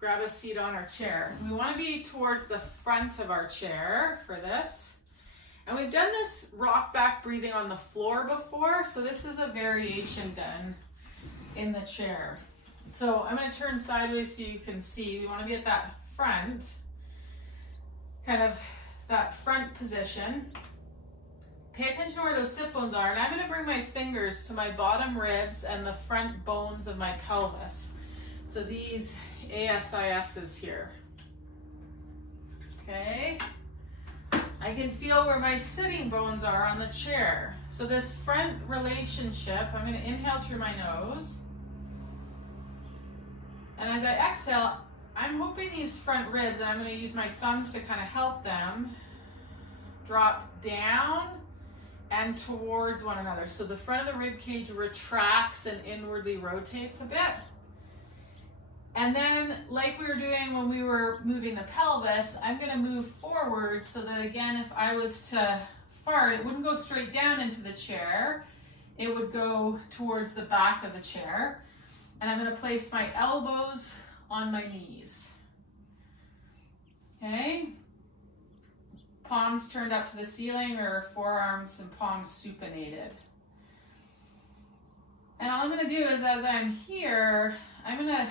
grab a seat on our chair. We want to be towards the front of our chair for this. And we've done this rock back breathing on the floor before, so this is a variation done in the chair. So I'm going to turn sideways so you can see. We want to be at that front, kind of that front position. Pay attention to where those sit bones are, and I'm going to bring my fingers to my bottom ribs and the front bones of my pelvis. So these ASISs here. Okay. I can feel where my sitting bones are on the chair. So this front relationship, I'm going to inhale through my nose. And as I exhale, I'm hoping these front ribs, and I'm going to use my thumbs to kind of help them, drop down and towards one another. So the front of the rib cage retracts and inwardly rotates a bit. And then, like we were doing when we were moving the pelvis, I'm going to move forward so that, again, if I was to fart, it wouldn't go straight down into the chair. It would go towards the back of the chair. And I'm going to place my elbows on my knees. Okay? Palms turned up to the ceiling, or forearms and palms supinated. And all I'm going to do is, as I'm here, I'm going to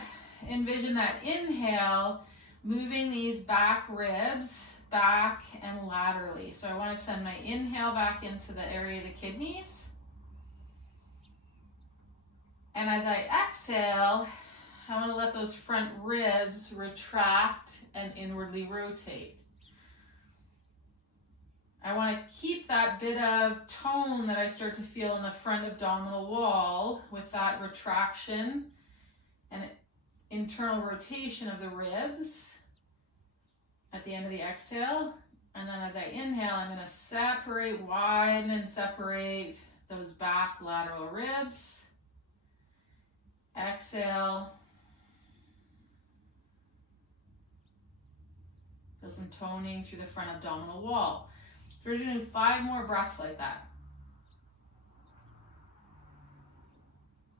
envision that inhale, moving these back ribs back and laterally. So I want to send my inhale back into the area of the kidneys. And as I exhale, I want to let those front ribs retract and inwardly rotate. I want to keep that bit of tone that I start to feel in the front abdominal wall with that retraction and internal rotation of the ribs at the end of the exhale. And then as I inhale, I'm going to separate, widen and separate those back lateral ribs. Exhale. Feel some toning through the front abdominal wall. So we're going to do 5 more breaths like that.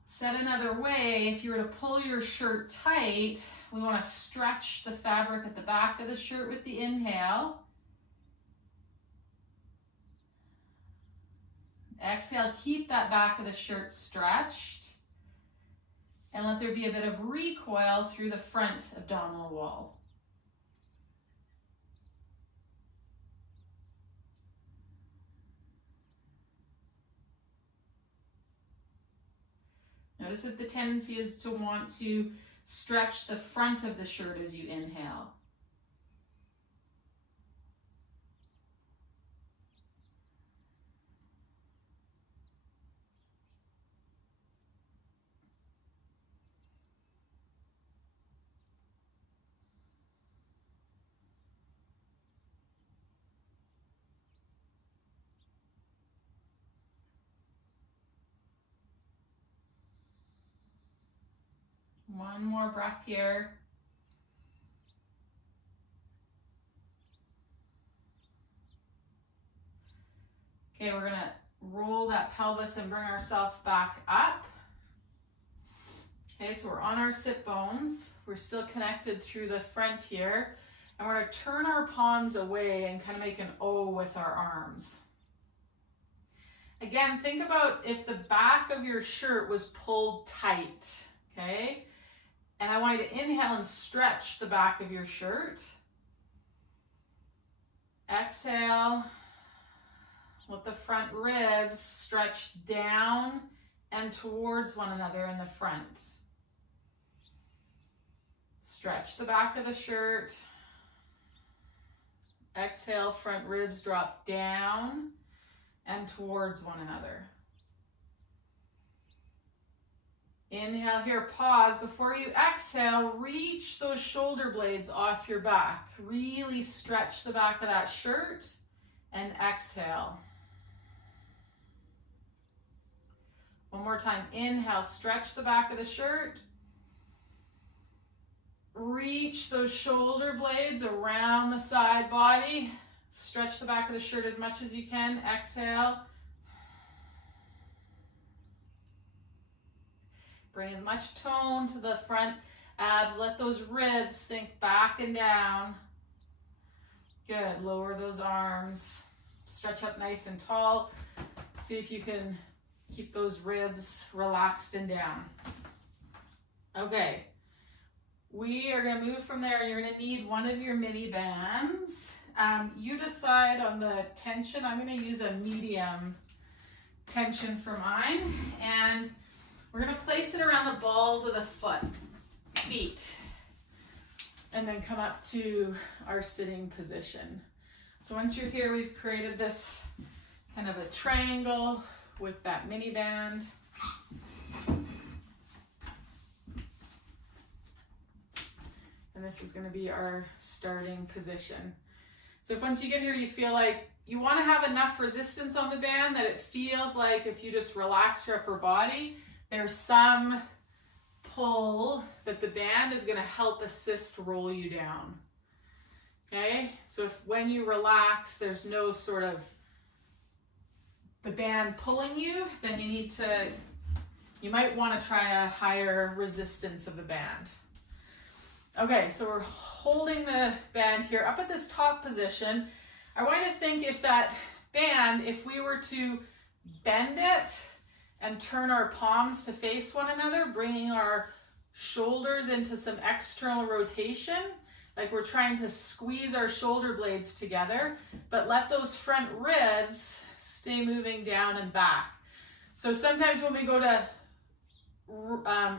Said another way, if you were to pull your shirt tight, we want to stretch the fabric at the back of the shirt with the inhale. Exhale, keep that back of the shirt stretched. And let there be a bit of recoil through the front abdominal wall. Notice if the tendency is to want to stretch the front of the shirt as you inhale. One more breath here. Okay, we're going to roll that pelvis and bring ourselves back up. Okay, so we're on our sit bones. We're still connected through the front here. And we're going to turn our palms away and kind of make an O with our arms. Again, think about if the back of your shirt was pulled tight, okay? And I want you to inhale and stretch the back of your shirt. Exhale. Let the front ribs stretch down and towards one another in the front. Stretch the back of the shirt. Exhale, front ribs drop down and towards one another. Inhale here, pause. Before you exhale, reach those shoulder blades off your back. Really stretch the back of that shirt and exhale. One more time, inhale, stretch the back of the shirt. Reach those shoulder blades around the side body. Stretch the back of the shirt as much as you can. Exhale. Bring as much tone to the front Abs, let those ribs sink back and down. Good, lower those arms. Stretch up nice and tall. See if you can keep those ribs relaxed and down. Okay, we are gonna move from there. You're gonna need one of your mini bands. You decide on the tension. I'm gonna use a medium tension for mine. And we're gonna place it around the balls of the feet. And then come up to our sitting position. So once you're here, we've created this kind of a triangle with that mini band. And this is going to be our starting position. So if once you get here, you feel like you want to have enough resistance on the band that it feels like if you just relax your upper body, there's some pull that the band is going to help assist roll you down. Okay, so if when you relax, there's no sort of the band pulling you, then you might want to try a higher resistance of the band. Okay, so we're holding the band here up at this top position. I want you to think if that band, if we were to bend it and turn our palms to face one another, bringing our shoulders into some external rotation, like we're trying to squeeze our shoulder blades together, but let those front ribs stay moving down and back. So sometimes when we go to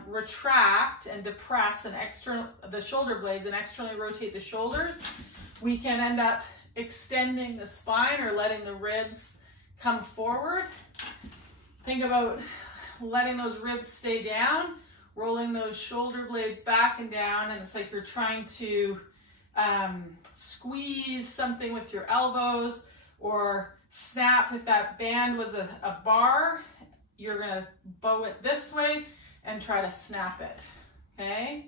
retract and depress the shoulder blades and externally rotate the shoulders, we can end up extending the spine or letting the ribs come forward. Think about letting those ribs stay down, rolling those shoulder blades back and down, and it's like you're trying to squeeze something with your elbows or snap. If that band was a bar, you're gonna bow it this way and try to snap it, okay?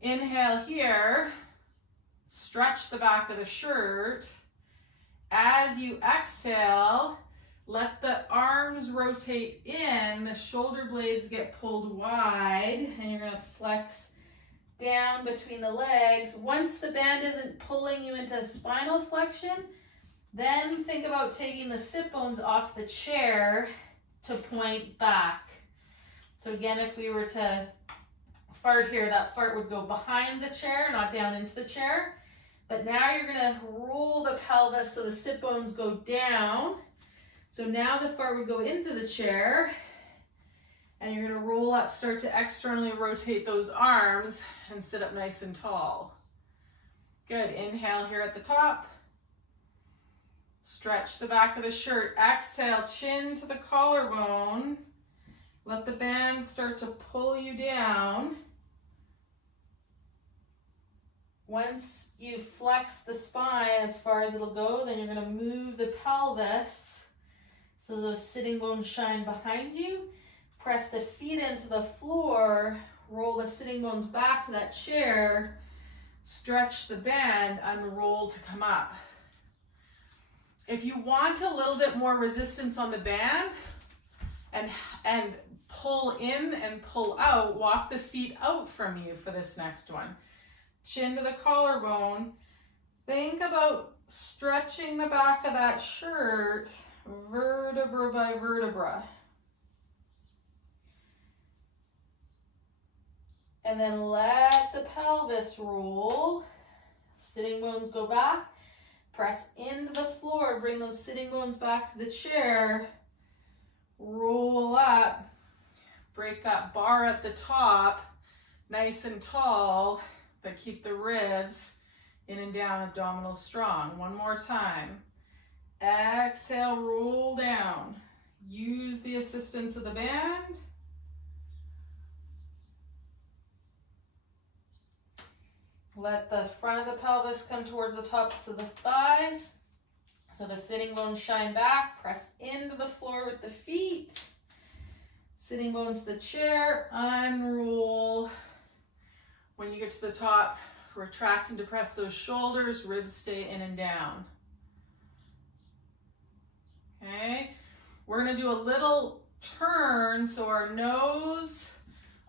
Inhale here, stretch the back of the shirt. As you exhale, let the arms rotate in, the shoulder blades get pulled wide, and you're gonna flex down between the legs. Once the band isn't pulling you into spinal flexion, then think about taking the sit bones off the chair to point back. So again, if we were to fart here, that fart would go behind the chair, not down into the chair. But now you're gonna roll the pelvis so the sit bones go down. So now the fart would go into the chair, and you're gonna roll up, start to externally rotate those arms and sit up nice and tall. Good, inhale here at the top. Stretch the back of the shirt. Exhale, chin to the collarbone. Let the band start to pull you down. Once you flex the spine as far as it'll go, then you're going to move the pelvis so those sitting bones shine behind you. Press the feet into the floor, roll the sitting bones back to that chair, stretch the band, unroll to come up. If you want a little bit more resistance on the band and pull in and pull out, walk the feet out from you for this next one. Chin to the collarbone. Think about stretching the back of that shirt vertebra by vertebra. And then let the pelvis roll. Sitting bones go back. Press into the floor. Bring those sitting bones back to the chair. Roll up. Break that bar at the top. Nice and tall, but keep the ribs in and down, abdominals strong. One more time. Exhale, roll down. Use the assistance of the band. Let the front of the pelvis come towards the tops of the thighs. So the sitting bones shine back. Press into the floor with the feet. Sitting bones to the chair. Unroll. When you get to the top, retract and depress those shoulders. Ribs stay in and down. Okay. We're going to do a little turn. So our nose,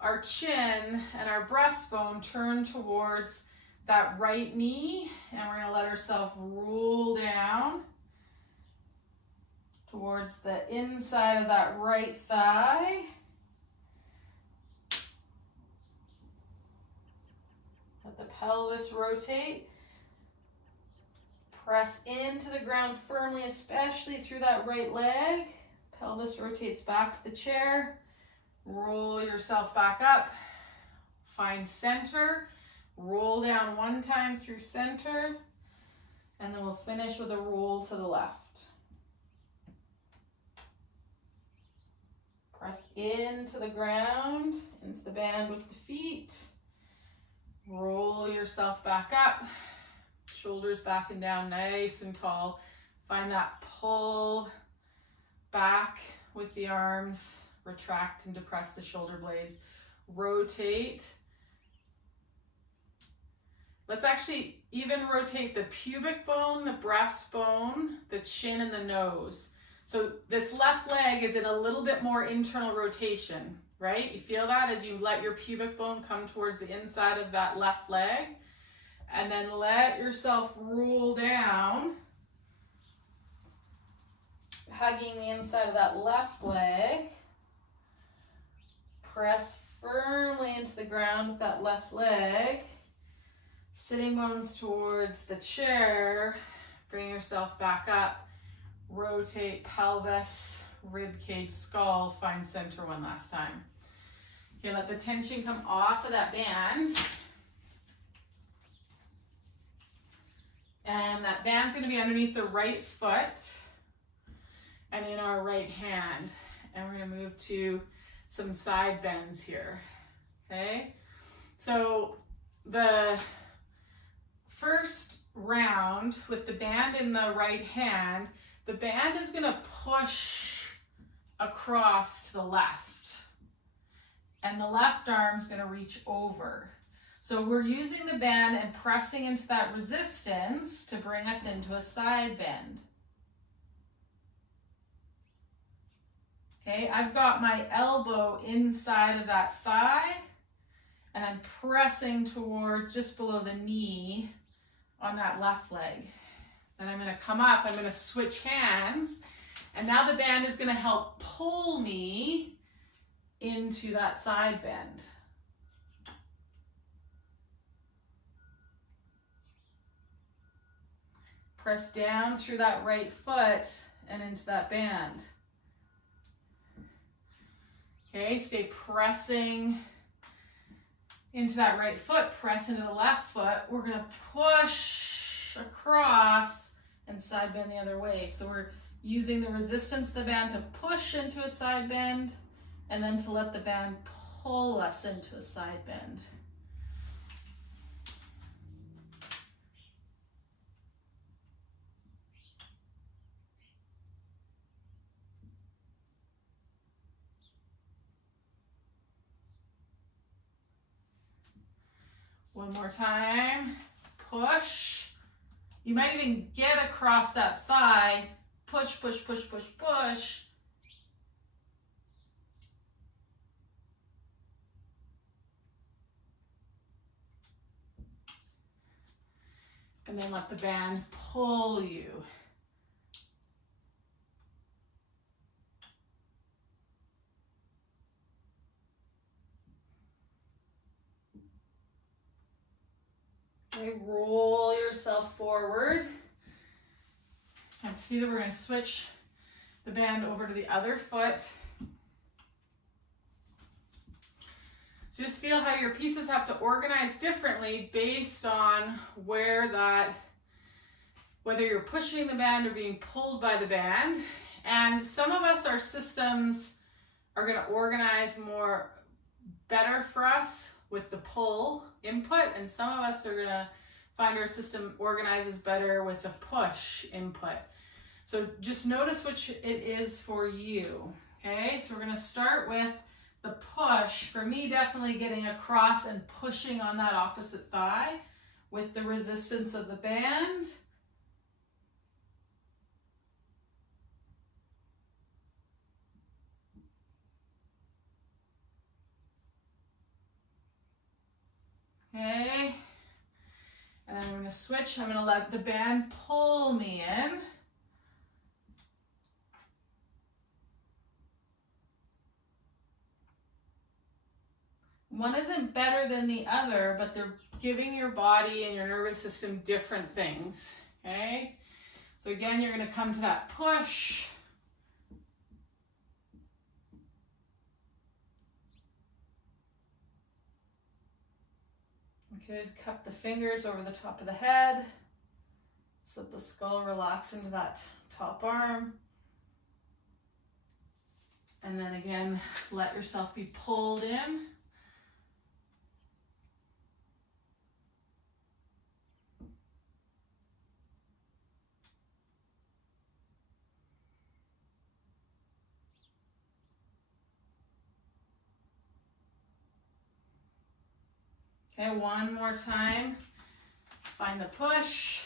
our chin and our breastbone turn towards that right knee, and we're gonna let ourselves roll down towards the inside of that right thigh. Let the pelvis rotate. Press into the ground firmly, especially through that right leg. Pelvis rotates back to the chair. Roll yourself back up. Find center. Roll down one time through center. And then we'll finish with a roll to the left. Press into the ground, into the band with the feet. Roll yourself back up. Shoulders back and down, nice and tall. Find that pull back with the arms. Retract and depress the shoulder blades. Rotate. Let's actually even rotate the pubic bone, the breastbone, the chin, and the nose. So this left leg is in a little bit more internal rotation, right? You feel that as you let your pubic bone come towards the inside of that left leg, and then let yourself roll down, hugging the inside of that left leg. Press firmly into the ground with that left leg. Sitting bones towards the chair. Bring yourself back up. Rotate pelvis, rib cage, skull. Find center one last time. Okay, let the tension come off of that band. And that band's going to be underneath the right foot and in our right hand. And we're going to move to some side bends here. Okay? So the first round with the band in the right hand, the band is going to push across to the left, and the left arm is going to reach over. So we're using the band and pressing into that resistance to bring us into a side bend. Okay, I've got my elbow inside of that thigh, and I'm pressing towards just below the knee on that left leg. Then I'm going to come up, I'm going to switch hands, and now the band is going to help pull me into that side bend. Press down through that right foot and into that band. Okay, stay pressing into that right foot, press into the left foot. We're going to push across and side bend the other way. So we're using the resistance of the band to push into a side bend, and then to let the band pull us into a side bend. One more time, push. You might even get across that thigh. Push, push, push, push, push. And then let the band pull you. Okay, roll yourself forward. And see that we're going to switch the band over to the other foot. So just feel how your pieces have to organize differently based on whether you're pushing the band or being pulled by the band. And some of us, our systems are going to organize better for us with the pull input, and some of us are going to find our system organizes better with the push input. So just notice which it is for you. Okay, so we're going to start with the push. For me, definitely getting across and pushing on that opposite thigh with the resistance of the band. gonna switch. I'm gonna let the band pull me in. One isn't better than the other, but they're giving your body and your nervous system different things, okay? So again, you're gonna come to that push. Good, cup the fingers over the top of the head. So let the skull relax into that top arm. And then again, let yourself be pulled in. Okay, one more time. Find the push.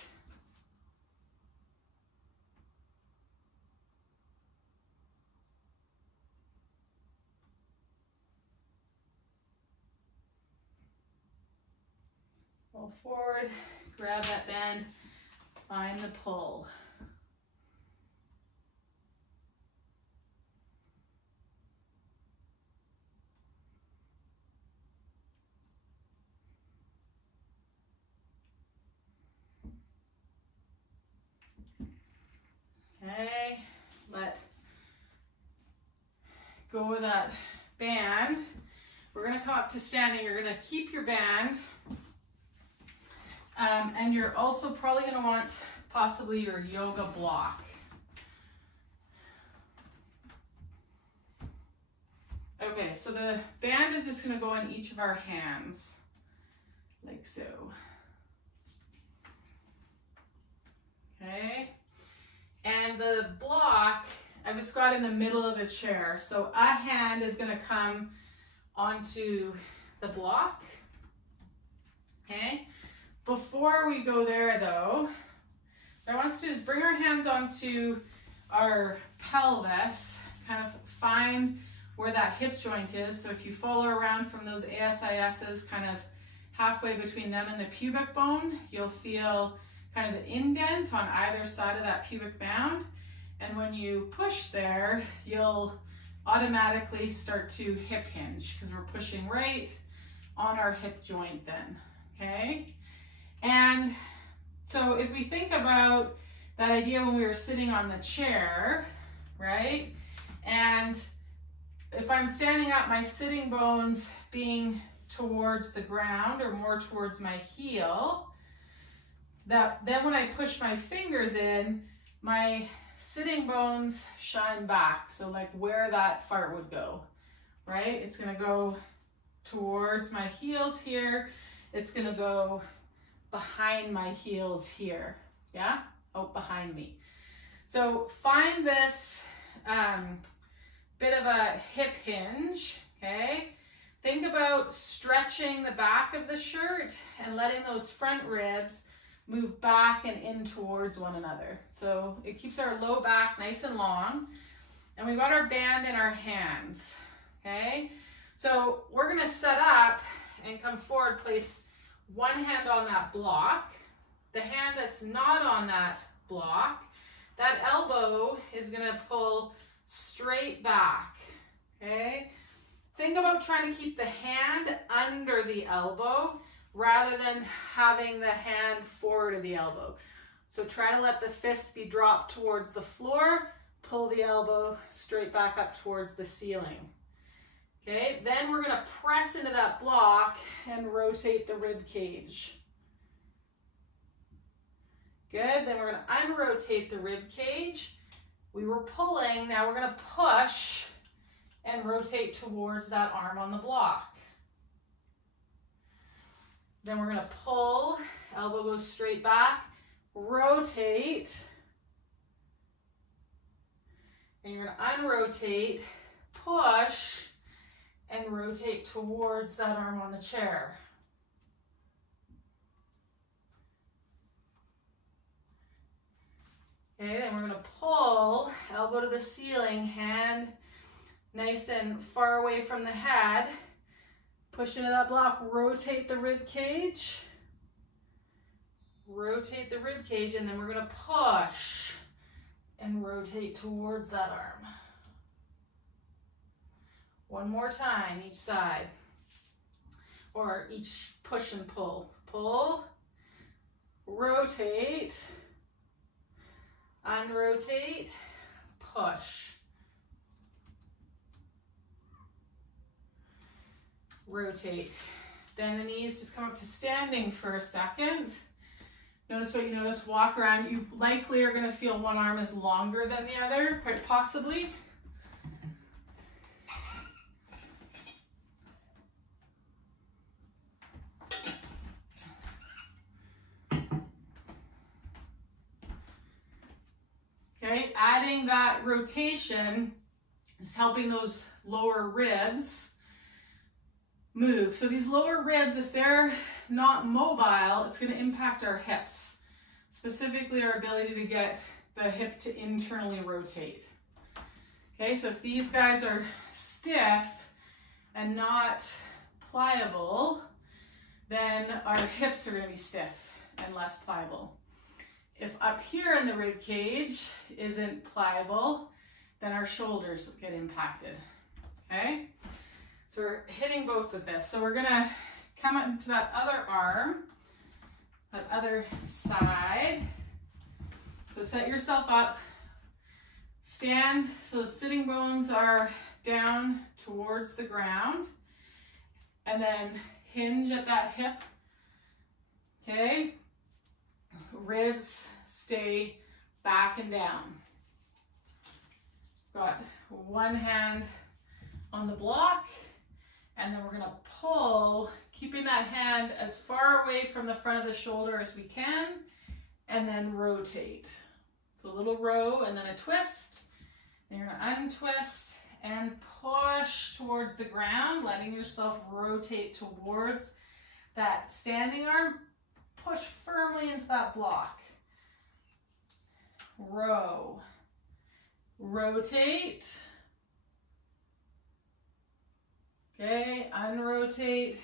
Roll forward, grab that band, find the pull. Okay, let go of that band. We're gonna come up to standing. You're gonna keep your band. And you're also probably gonna want possibly your yoga block. Okay, so the band is just gonna go in each of our hands, like so. Okay. And the block, I've just got in the middle of the chair. So a hand is gonna come onto the block, okay? Before we go there though, what I want us to do is bring our hands onto our pelvis, kind of find where that hip joint is. So if you follow around from those ASISs, kind of halfway between them and the pubic bone, you'll feel kind of the indent on either side of that pubic mound. And when you push there, you'll automatically start to hip hinge because we're pushing right on our hip joint then, okay? And so if we think about that idea when we were sitting on the chair, right? And if I'm standing up, my sitting bones being towards the ground or more towards my heel, that then when I push my fingers in, my sitting bones shine back. So like where that fart would go, right? It's gonna go towards my heels here. It's gonna go behind my heels here, yeah? Oh, behind me. So find this bit of a hip hinge, okay? Think about stretching the back of the shirt and letting those front ribs move back and in towards one another. So it keeps our low back nice and long. And we've got our band in our hands, okay? So we're gonna set up and come forward, place one hand on that block. The hand that's not on that block, that elbow is gonna pull straight back, okay? Think about trying to keep the hand under the elbow rather than having the hand forward of the elbow. So try to let the fist be dropped towards the floor, pull the elbow straight back up towards the ceiling. Okay, then we're gonna press into that block and rotate the rib cage. Good, then we're gonna unrotate the rib cage. We were pulling, now we're gonna push and rotate towards that arm on the block. Then we're gonna pull, elbow goes straight back, rotate, and you're gonna unrotate, push, and rotate towards that arm on the chair. Okay, then we're gonna pull, elbow to the ceiling, hand nice and far away from the head. Push into that block, rotate the rib cage. rotate the rib cage, and then we're gonna push and rotate towards that arm. One more time, each side. Or each push and pull. Pull, rotate, unrotate, push. Rotate. Bend the knees, just come up to standing for a second. Notice what you notice, walk around. You likely are gonna feel one arm is longer than the other, quite possibly. Okay, adding that rotation is helping those lower ribs move. So these lower ribs, if they're not mobile, it's going to impact our hips, specifically our ability to get the hip to internally rotate. Okay, so if these guys are stiff and not pliable, then our hips are going to be stiff and less pliable. If up here in the rib cage isn't pliable, then our shoulders get impacted. Okay? So we're hitting both with this. So we're gonna come up into that other arm, that other side. So set yourself up, stand, so the sitting bones are down towards the ground, and then hinge at that hip, okay? Ribs stay back and down. Got one hand on the block, and then we're gonna pull, keeping that hand as far away from the front of the shoulder as we can, and then rotate. So a little row and then a twist, and you're gonna untwist and push towards the ground, letting yourself rotate towards that standing arm. Push firmly into that block. Row. Rotate. Okay, unrotate,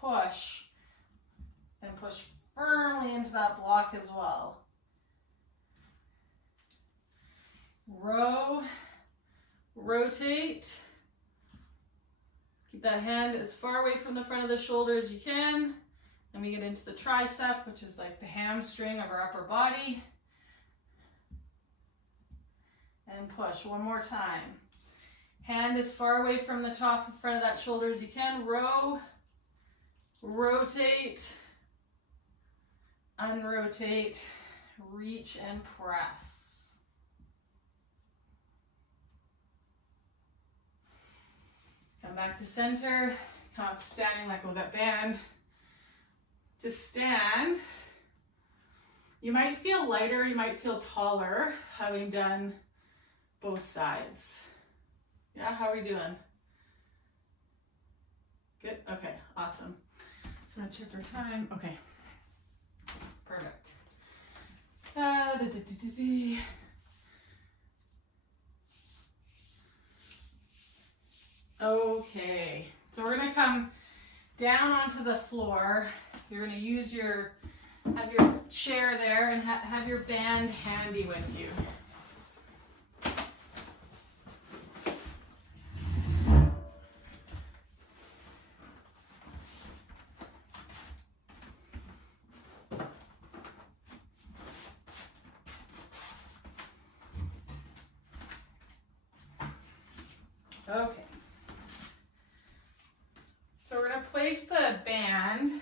push. And push firmly into that block as well. Row, rotate. Keep that hand as far away from the front of the shoulder as you can. Then we get into the tricep, which is like the hamstring of our upper body. And push one more time. Hand as far away from the top in front of that shoulder as you can. Row, rotate, unrotate, reach and press. Come back to center, come up to standing, let go of that band. Just stand. You might feel lighter, you might feel taller having done both sides. Yeah, how are we doing? Good, okay, awesome. Just wanna check our time. Okay, perfect. Okay, so we're gonna come down onto the floor. You're gonna use have your chair there and have your band handy with you. Okay. So we're gonna place the band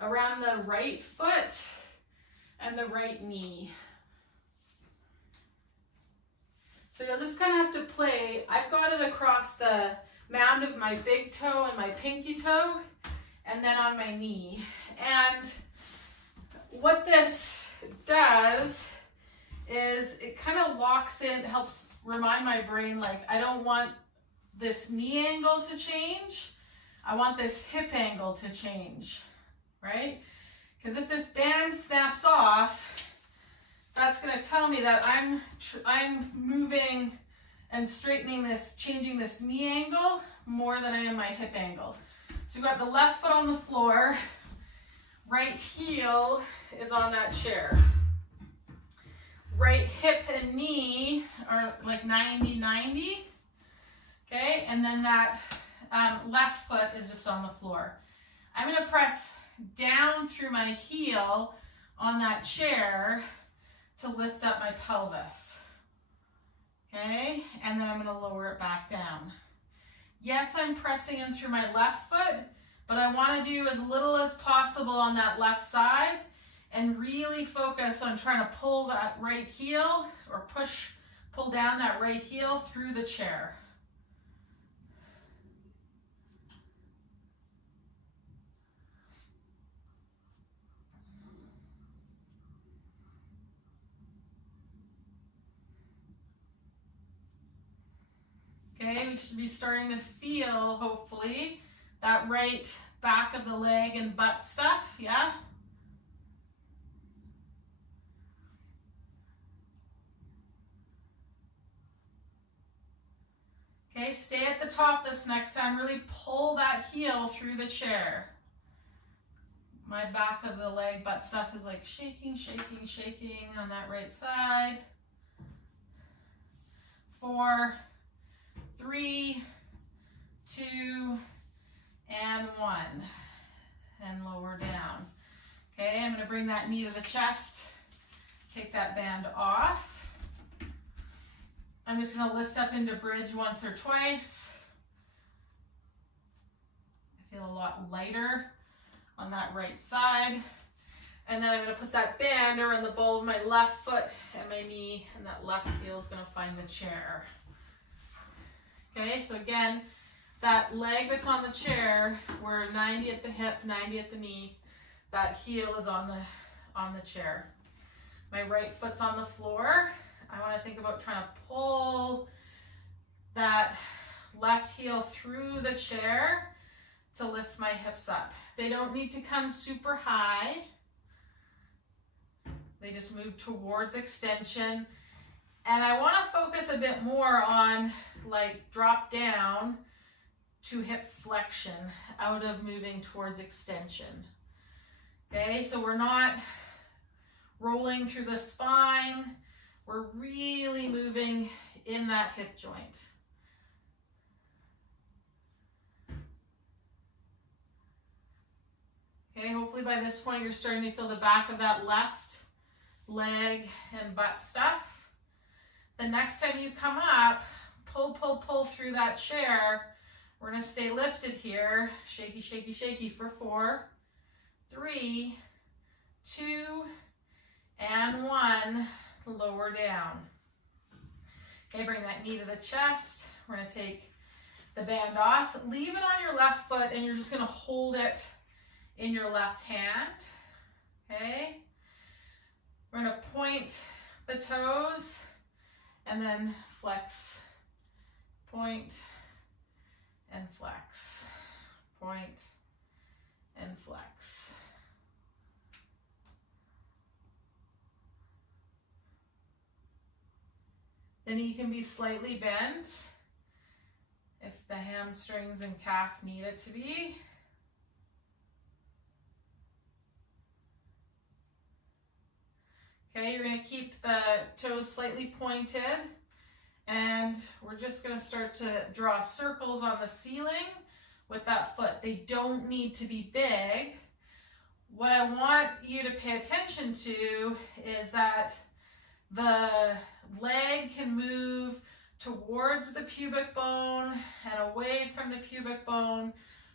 around the right foot and the right knee. So you'll just kind of have to play. I've got it across the mound of my big toe and my pinky toe, and then on my knee. And what this does is it kind of locks in, helps remind my brain, like, I don't want this knee angle to change. I want this hip angle to change, right? Because if this band snaps off, that's going to tell me that I'm moving and straightening this, changing this knee angle more than I am my hip angle. So you've got the left foot on the floor. Right heel is on that chair. Right hip and knee are like 90-90. Okay, and then that left foot is just on the floor. I'm going to press down through my heel on that chair to lift up my pelvis. Okay, and then I'm going to lower it back down. Yes, I'm pressing in through my left foot, but I want to do as little as possible on that left side and really focus on trying to pull that right heel or pull down that right heel through the chair. Okay, we should be starting to feel, hopefully, that right back of the leg and butt stuff, yeah? Okay, stay at the top this next time. Really pull that heel through the chair. My back of the leg, butt stuff is like shaking, shaking, shaking on that right side. 4, 3, 2, and 1. And lower down. Okay, I'm going to bring that knee to the chest. Take that band off. I'm just going to lift up into bridge once or twice. I feel a lot lighter on that right side. And then I'm going to put that band around the ball of my left foot and my knee, and that left heel is going to find the chair. Okay, so again, that leg that's on the chair, we're 90 at the hip, 90 at the knee. That heel is on the chair. My right foot's on the floor. I want to think about trying to pull that left heel through the chair to lift my hips up. They don't need to come super high. They just move towards extension. And I want to focus a bit more on like drop down to hip flexion out of moving towards extension. Okay, so we're not rolling through the spine. We're really moving in that hip joint. Okay, hopefully by this point you're starting to feel the back of that left leg and butt stuff. The next time you come up, pull, pull, pull through that chair. We're going to stay lifted here. Shaky, shaky, shaky for 4, 3, 2, and 1. Lower down. Okay, bring that knee to the chest. We're going to take the band off. Leave it on your left foot, and you're just going to hold it in your left hand. Okay? We're going to point the toes and then flex. Point and flex. Point and flex. The knee can be slightly bent if the hamstrings and calf need it to be. Okay, you're going to keep the toes slightly pointed, and we're just going to start to draw circles on the ceiling with that foot. They don't need to be big. What I want you to pay attention to is that the leg can move towards the pubic bone and away from the pubic bone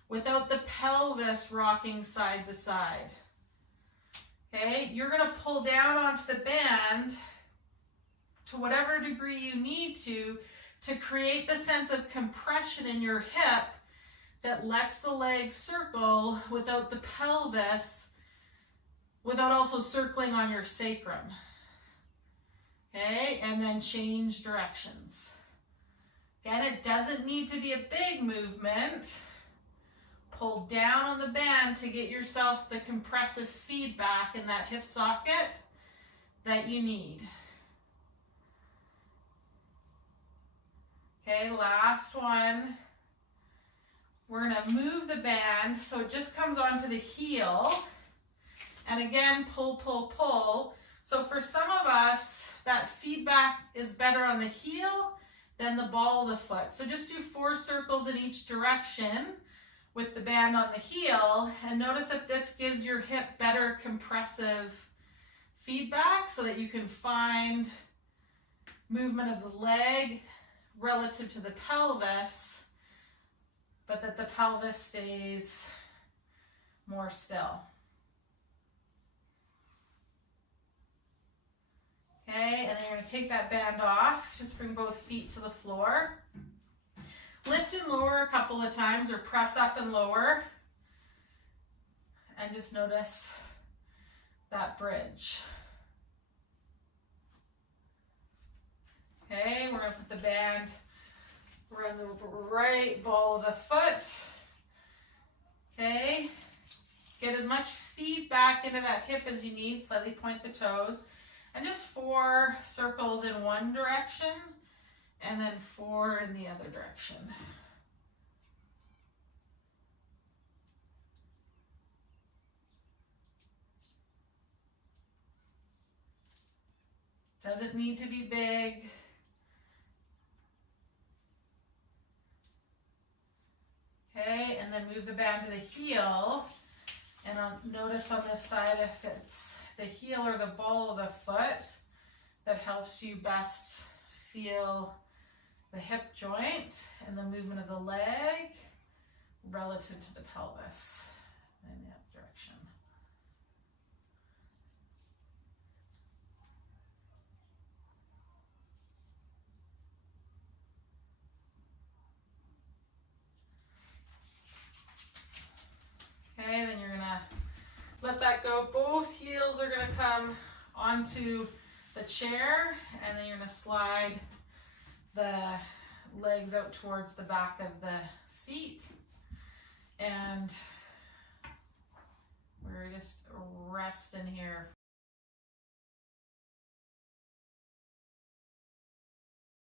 without the pelvis rocking side to side. Okay, you're going to pull down onto the band to whatever degree you need to create the sense of compression in your hip that lets the leg circle without the pelvis, without also circling on your sacrum. Okay, and then change directions. Again, it doesn't need to be a big movement. Pull down on the band to get yourself the compressive feedback in that hip socket that you need. Okay, last one. We're going to move the band so it just comes onto the heel. And again, pull, pull, pull. So for some of us, that feedback is better on the heel than the ball of the foot. So just do 4 circles in each direction with the band on the heel, and notice that this gives your hip better compressive feedback so that you can find movement of the leg relative to the pelvis, but that the pelvis stays more still. Okay, and then you're going to take that band off. Just bring both feet to the floor. Lift and lower a couple of times, or press up and lower. And just notice that bridge. Okay, we're going to put the band around the right ball of the foot. Okay, get as much feedback into that hip as you need. Slightly point the toes. And just 4 circles in one direction, and then 4 in the other direction. Doesn't need to be big. Okay, and then move the band to the heel. And notice on this side if it's the heel or the ball of the foot that helps you best feel the hip joint and the movement of the leg relative to the pelvis in that direction. Okay, then you're gonna let that go. Both heels are gonna come onto the chair, and then you're gonna slide the legs out towards the back of the seat. And we're just resting here